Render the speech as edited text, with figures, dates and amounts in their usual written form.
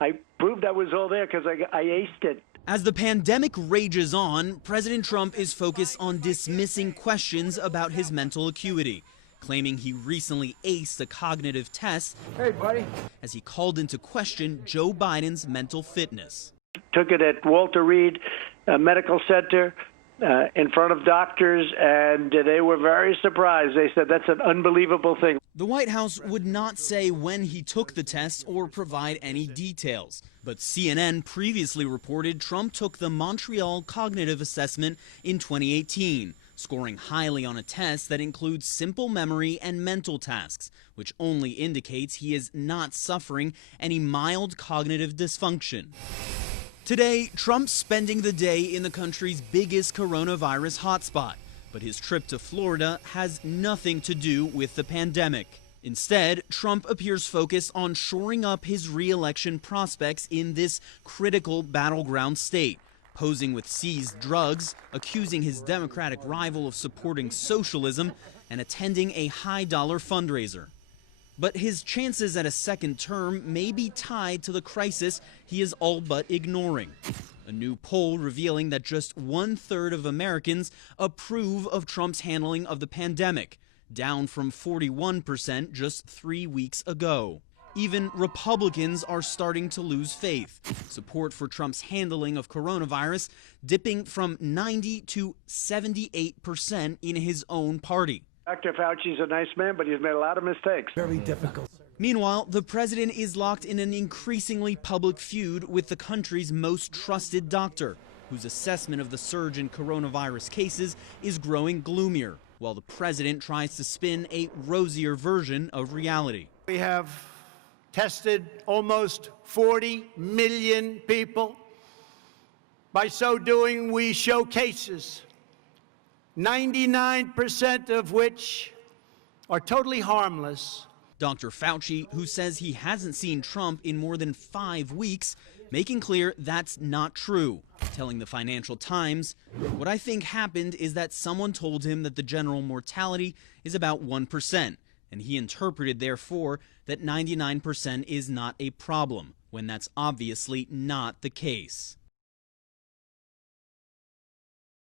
I proved I was all there because I aced it. As the pandemic rages on, President Trump is focused on dismissing questions about his mental acuity, claiming he recently aced a cognitive test. Hey, buddy. As he called into question Joe Biden's mental fitness. Took it at Walter Reed Medical Center in front of doctors, and they were very surprised. They said that's an unbelievable thing. The White House would not say when he took the test or provide any details. But CNN previously reported Trump took the Montreal Cognitive Assessment in 2018, scoring highly on a test that includes simple memory and mental tasks, which only indicates he is not suffering any mild cognitive dysfunction. Today, Trump's spending the day in the country's biggest coronavirus hotspot, but his trip to Florida has nothing to do with the pandemic. Instead, Trump appears focused on shoring up his re-election prospects in this critical battleground state, posing with seized drugs, accusing his Democratic rival of supporting socialism, and attending a high-dollar fundraiser. But his chances at a second term may be tied to the crisis he is all but ignoring. A new poll revealing that just 1/3 of Americans approve of Trump's handling of the pandemic, down from 41% just 3 weeks ago. Even Republicans are starting to lose faith. Support for Trump's handling of coronavirus dipping from 90 to 78% in his own party. Dr. Fauci's a nice man, but he's made a lot of mistakes. Very difficult. Meanwhile, the president is locked in an increasingly public feud with the country's most trusted doctor, whose assessment of the surge in coronavirus cases is growing gloomier, while the president tries to spin a rosier version of reality. We have tested almost 40 million people. By so doing, we show cases, 99% of which are totally harmless. Dr. Fauci, who says he hasn't seen Trump in more than 5 weeks, making clear that's not true, telling the Financial Times, "What I think happened is that someone told him that the general mortality is about 1%, and he interpreted, therefore, that 99% is not a problem, when that's obviously not the case."